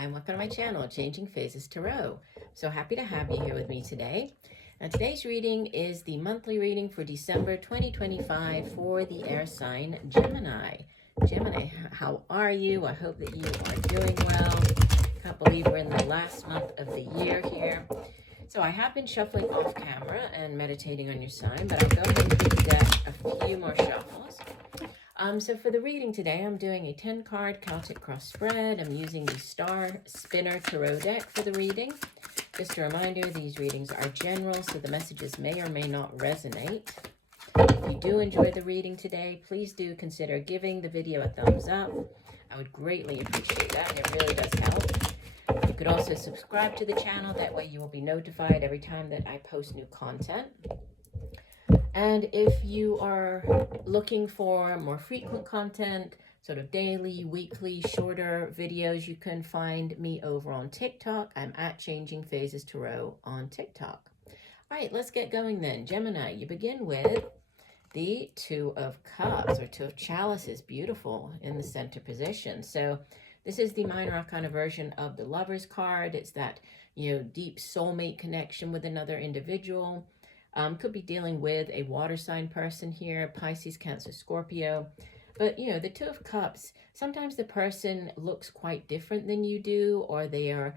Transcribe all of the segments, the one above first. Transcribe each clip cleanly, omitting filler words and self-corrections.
Hi, and welcome to my channel, Changing Phases Tarot. So happy to have you here with me today. Now, today's reading is the monthly reading for December 2025 for the air sign Gemini. Gemini, how are you? I hope that you are doing well. Can't believe we're in the last month of the year here. So I have been shuffling off camera and meditating on your sign, but I'll go ahead and give you guys a few more shuffles. So for the reading today, I'm doing a 10-card Celtic cross spread. I'm using the Star Spinner Tarot deck for the reading. Just a reminder, these readings are general, so the messages may or may not resonate. If you do enjoy the reading today, please do consider giving the video a thumbs up. I would greatly appreciate that, and it really does help. You could also subscribe to the channel. That way you will be notified every time that I post new content. And if you are looking for more frequent content, sort of daily, weekly, shorter videos, you can find me over on TikTok. I'm at Changing Phases Tarot on TikTok. All right, let's get going then. Gemini, you begin with the Two of Cups or Two of Chalices, beautiful in the center position. So this is the minor arcana version of the Lover's card. It's that, deep soulmate connection with another individual. Could be dealing with a water sign person here, Pisces, Cancer, Scorpio. But, the Two of Cups, sometimes the person looks quite different than you do, or they are,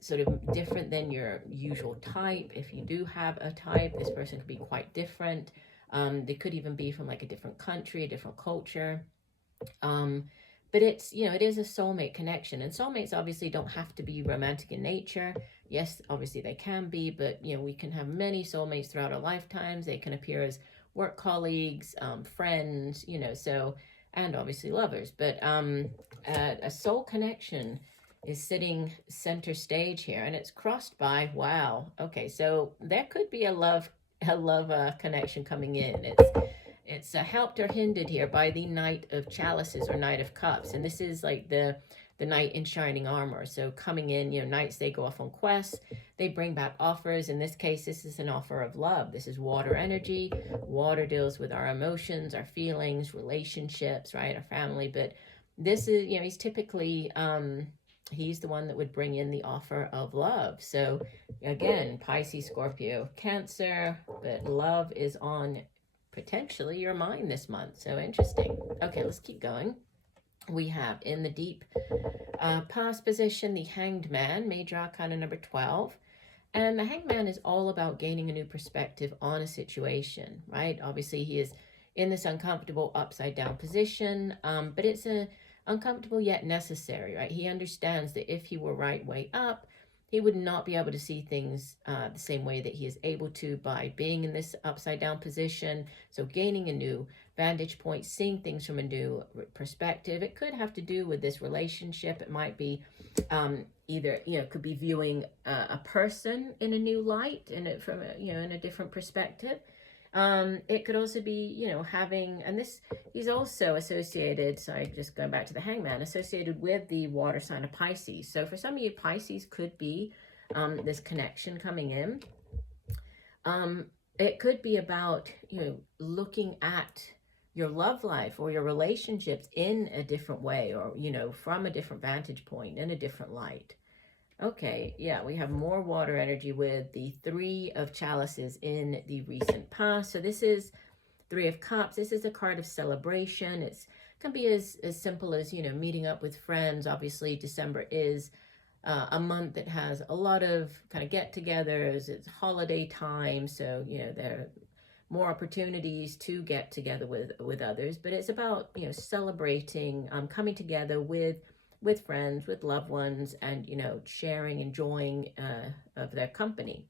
sort of different than your usual type. If you do have a type, this person could be quite different. They could even be from like a different country, a different culture. But it's, it is a soulmate connection, and soulmates obviously don't have to be romantic in nature. Yes, obviously they can be, but, we can have many soulmates throughout our lifetimes. They can appear as work colleagues, friends, so, and obviously lovers. But a soul connection is sitting center stage here, and it's crossed by, wow, okay, so there could be a love connection coming in. It's helped or hindered here by the Knight of Chalices or Knight of Cups. And this is like the knight in shining armor. So coming in, knights, they go off on quests. They bring back offers. In this case, this is an offer of love. This is water energy. Water deals with our emotions, our feelings, relationships, right? Our family. But this is, he's typically, he's the one that would bring in the offer of love. So again, Pisces, Scorpio, Cancer, but love is on potentially your mind this month. So interesting. Okay, let's keep going. We have in the deep past position, the Hanged Man, major arcana number 12. And the Hanged Man is all about gaining a new perspective on a situation, right? Obviously, he is in this uncomfortable upside down position, but it's an uncomfortable yet necessary, right? He understands that if he were right way up, he would not be able to see things the same way that he is able to by being in this upside down position. So gaining a new vantage point, seeing things from a new perspective. It could have to do with this relationship. It might be either, could be viewing a person in a new light and from in a different perspective. It could also be, having, and this, he's also associated, sorry, just going back to the Hangman, associated with the water sign of Pisces. So for some of you, Pisces could be this connection coming in. It could be about, looking at your love life or your relationships in a different way, or, from a different vantage point, in a different light. Okay, yeah, we have more water energy with the Three of Chalices in the recent past. So this is Three of Cups. This is a card of celebration. It can be as simple as, meeting up with friends. Obviously, December is a month that has a lot of kind of get-togethers. It's holiday time, so, there are more opportunities to get together with others. But it's about, celebrating, coming together with friends, with loved ones, and, sharing, enjoying of their company.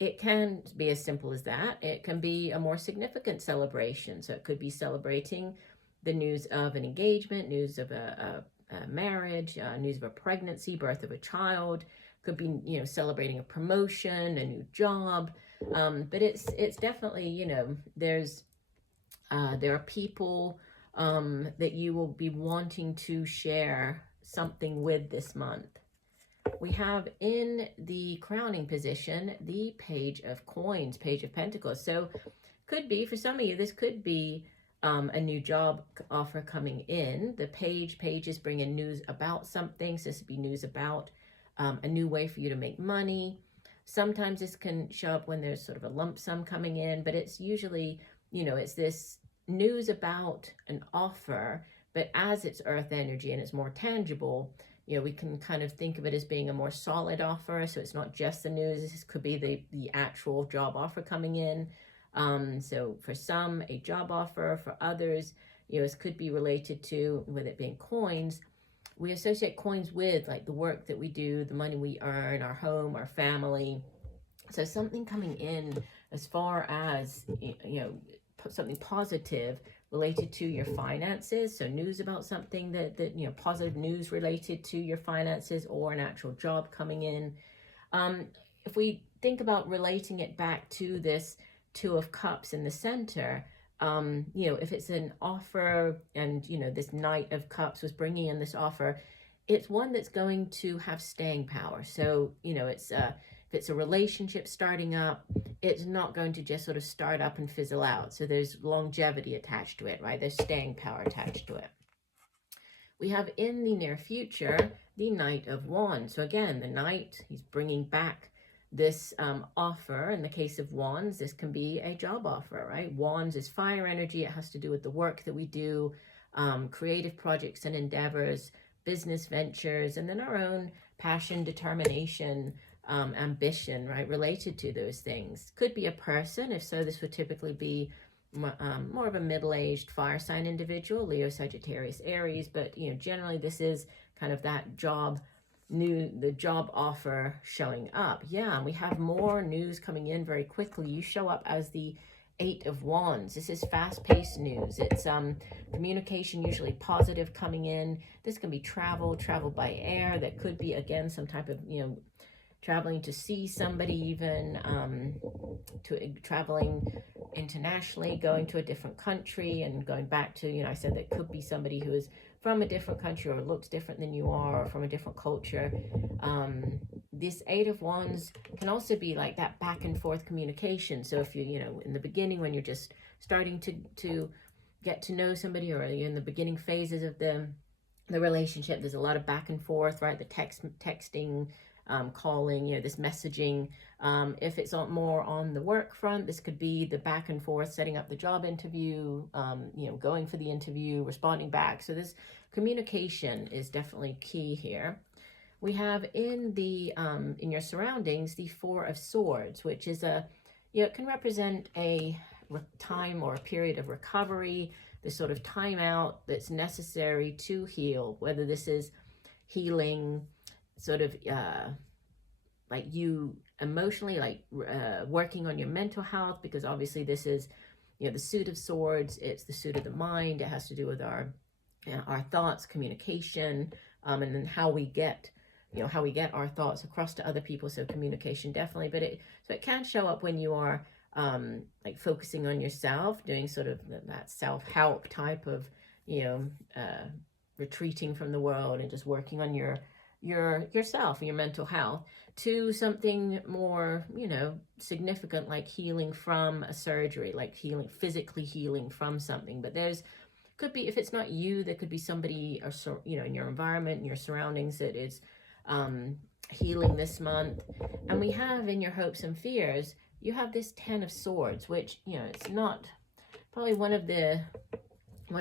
It can be as simple as that. It can be a more significant celebration. So it could be celebrating the news of an engagement, news of a marriage, news of a pregnancy, birth of a child. Could be, celebrating a promotion, a new job. But it's definitely, there are people that you will be wanting to share something with this month. We have in the crowning position the Page of Coins, Page of Pentacles. So could be, for some of you, this could be a new job offer coming in. The pages bring in news about something. So this would be news about a new way for you to make money. Sometimes this can show up when there's sort of a lump sum coming in, but it's usually, it's this news about an offer, but as it's earth energy and it's more tangible, we can kind of think of it as being a more solid offer. So it's not just the news. This could be the actual job offer coming in. So for some, a job offer. For others, this could be related to, with it being coins, we associate coins with like the work that we do, the money we earn, our home, our family. So something coming in as far as, something positive related to your finances. So news about something that positive news related to your finances, or an actual job coming in. If we think about relating it back to this Two of Cups in the center, if it's an offer and, this Knight of Cups was bringing in this offer, it's one that's going to have staying power. So, if it's a relationship starting up, it's not going to just sort of start up and fizzle out. So there's longevity attached to it, right? There's staying power attached to it. We have in the near future, the Knight of Wands. So again, the Knight, he's bringing back this offer. In the case of Wands, this can be a job offer, right? Wands is fire energy. It has to do with the work that we do, creative projects and endeavors, business ventures, and then our own passion, determination, ambition, right, related to those things. Could be a person. If so, this would typically be more of a middle-aged fire sign individual, Leo, Sagittarius, Aries, but generally this is kind of that the job offer showing up. Yeah, and we have more news coming in very quickly. You show up as the Eight of Wands. This is fast-paced news. It's communication, usually positive, coming in. This can be travel by air. That could be, again, some type of, traveling to see somebody, even traveling internationally, going to a different country and going back to, I said that could be somebody who is from a different country or looks different than you are, or from a different culture. This Eight of Wands can also be like that back and forth communication. So if in the beginning, when you're just starting to get to know somebody, or you're in the beginning phases of the relationship, there's a lot of back and forth, right? The texting, calling, this messaging. If it's more on the work front, this could be the back and forth, setting up the job interview, going for the interview, responding back. So this communication is definitely key here. We have in your surroundings, the Four of Swords, which is it can represent a time or a period of recovery, the sort of time out that's necessary to heal, whether this is healing sort of like you emotionally, like working on your mental health, because obviously this is, the Suit of Swords. It's the suit of the mind. It has to do with our thoughts, communication, and then how we get our thoughts across to other people. So communication definitely, but it can show up when you are like focusing on yourself, doing sort of that self-help type of, retreating from the world and just working on yourself and your mental health, to something more, significant, like healing from a surgery, like physically healing from something. But could be, if it's not you, there could be somebody, or in your environment, in your surroundings, that is healing this month. And we have in your hopes and fears, you have this Ten of Swords, which, it's not probably one of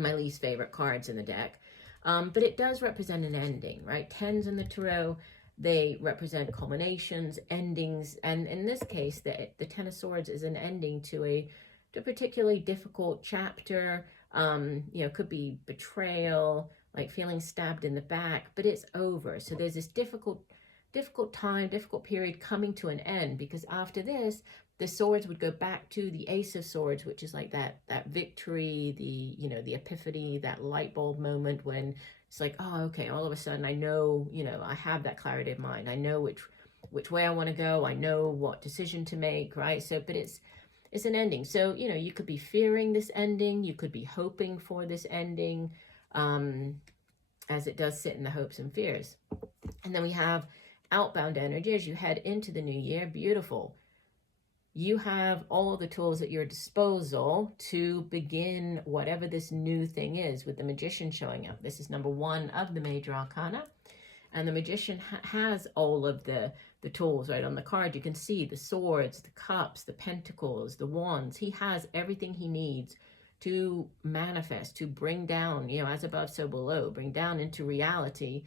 my least favorite cards in the deck. But it does represent an ending, right? Tens in the tarot, they represent culminations, endings. And in this case, the Ten of Swords is an ending to a particularly difficult chapter. Could be betrayal, like feeling stabbed in the back, but it's over. So there's this difficult time, difficult period coming to an end, because after this, the swords would go back to the Ace of Swords, which is like that victory, the epiphany, that light bulb moment when it's like, oh, okay, all of a sudden I know, I have that clarity of mind. I know which way I want to go. I know what decision to make, right? So, but it's an ending. So, you could be fearing this ending. You could be hoping for this ending, as it does sit in the hopes and fears. And then we have outbound energy as you head into the new year. Beautiful. you have all the tools at your disposal to begin whatever this new thing is, with the Magician showing up. This is number 1 of the major arcana. And the Magician has all of the tools right on the card. You can see the swords, the cups, the pentacles, the wands. He has everything he needs to manifest, to bring down, as above, so below, bring down into reality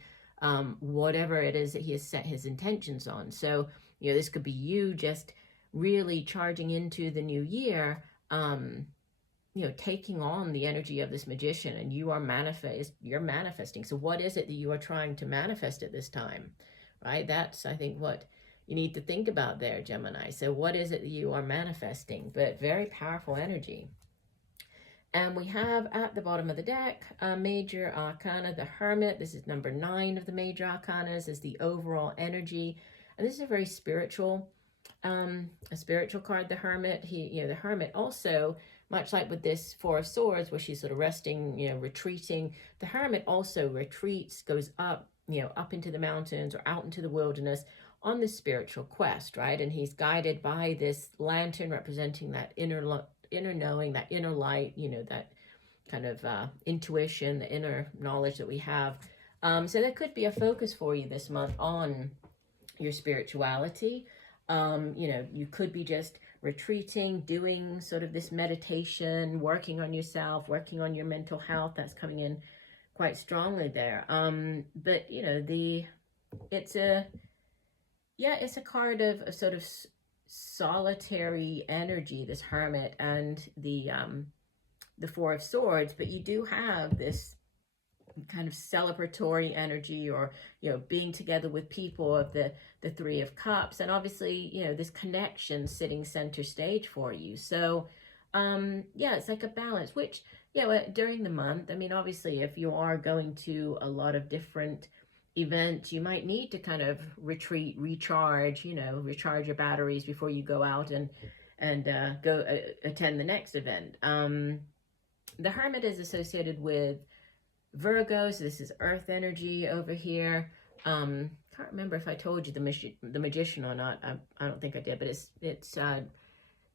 whatever it is that he has set his intentions on. So, this could be you just really charging into the new year, taking on the energy of this Magician, and you're manifesting. So what is it that you are trying to manifest at this time, right? That's, I think, what you need to think about there, Gemini. So what is it that you are manifesting? But very powerful energy. And we have at the bottom of the deck, major arcana, the Hermit. This is number 9 of the major arcanas, is the overall energy. And this is a very spiritual, a spiritual card, the Hermit. The Hermit also, much like with this 4 of Swords, where she's sort of resting, retreating, the Hermit also retreats, goes up, up into the mountains or out into the wilderness on this spiritual quest, right? And he's guided by this lantern representing that inner knowing, that inner light, that kind of intuition, the inner knowledge that we have. So there could be a focus for you this month on your spirituality. You could be just retreating, doing sort of this meditation, working on yourself, working on your mental health. That's coming in quite strongly there. But it's a card of a sort of solitary energy, this Hermit, and the 4 of Swords. But you do have this kind of celebratory energy, or being together with people, of the 3 of Cups, and obviously this connection sitting center stage for you. So it's like a balance, which during the month, I mean, obviously if you are going to a lot of different events, you might need to kind of retreat, recharge your batteries before you go out and go attend the next event. The Hermit is associated with Virgo, so this is earth energy over here. Can't remember if I told you the Magician or not. I don't think I did, but it's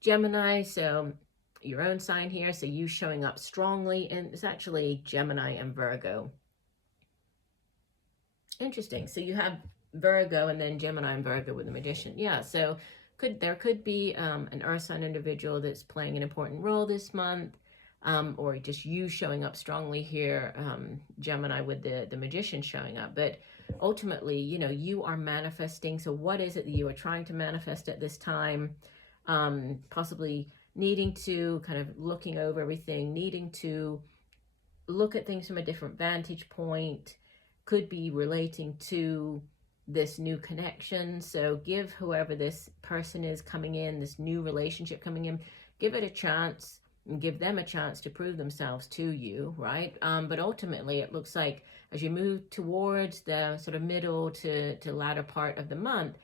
Gemini, so your own sign here. So you showing up strongly, and it's actually Gemini and Virgo. Interesting. So you have Virgo and then Gemini and Virgo with the Magician. Yeah, so there could be an earth sign individual that's playing an important role this month. Or just you showing up strongly here, Gemini with the Magician showing up. But ultimately, you are manifesting. So what is it that you are trying to manifest at this time? Possibly needing to kind of looking over everything, needing to look at things from a different vantage point, could be relating to this new connection. So give whoever this person is coming in, this new relationship coming in, give it a chance. And give them a chance to prove themselves to you, right? But ultimately, it looks like as you move towards the sort of middle to latter part of the month,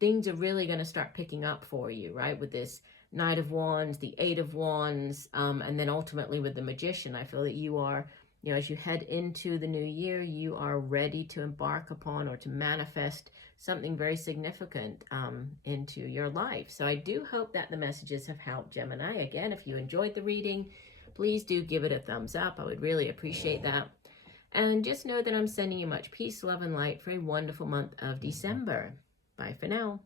things are really going to start picking up for you, right? With this Knight of Wands, the 8 of Wands, and then ultimately with the Magician, I feel that you are, as you head into the new year, you are ready to embark upon or to manifest something very significant into your life. So I do hope that the messages have helped, Gemini. Again, if you enjoyed the reading, please do give it a thumbs up. I would really appreciate that. And just know that I'm sending you much peace, love, and light for a wonderful month of December. Bye for now.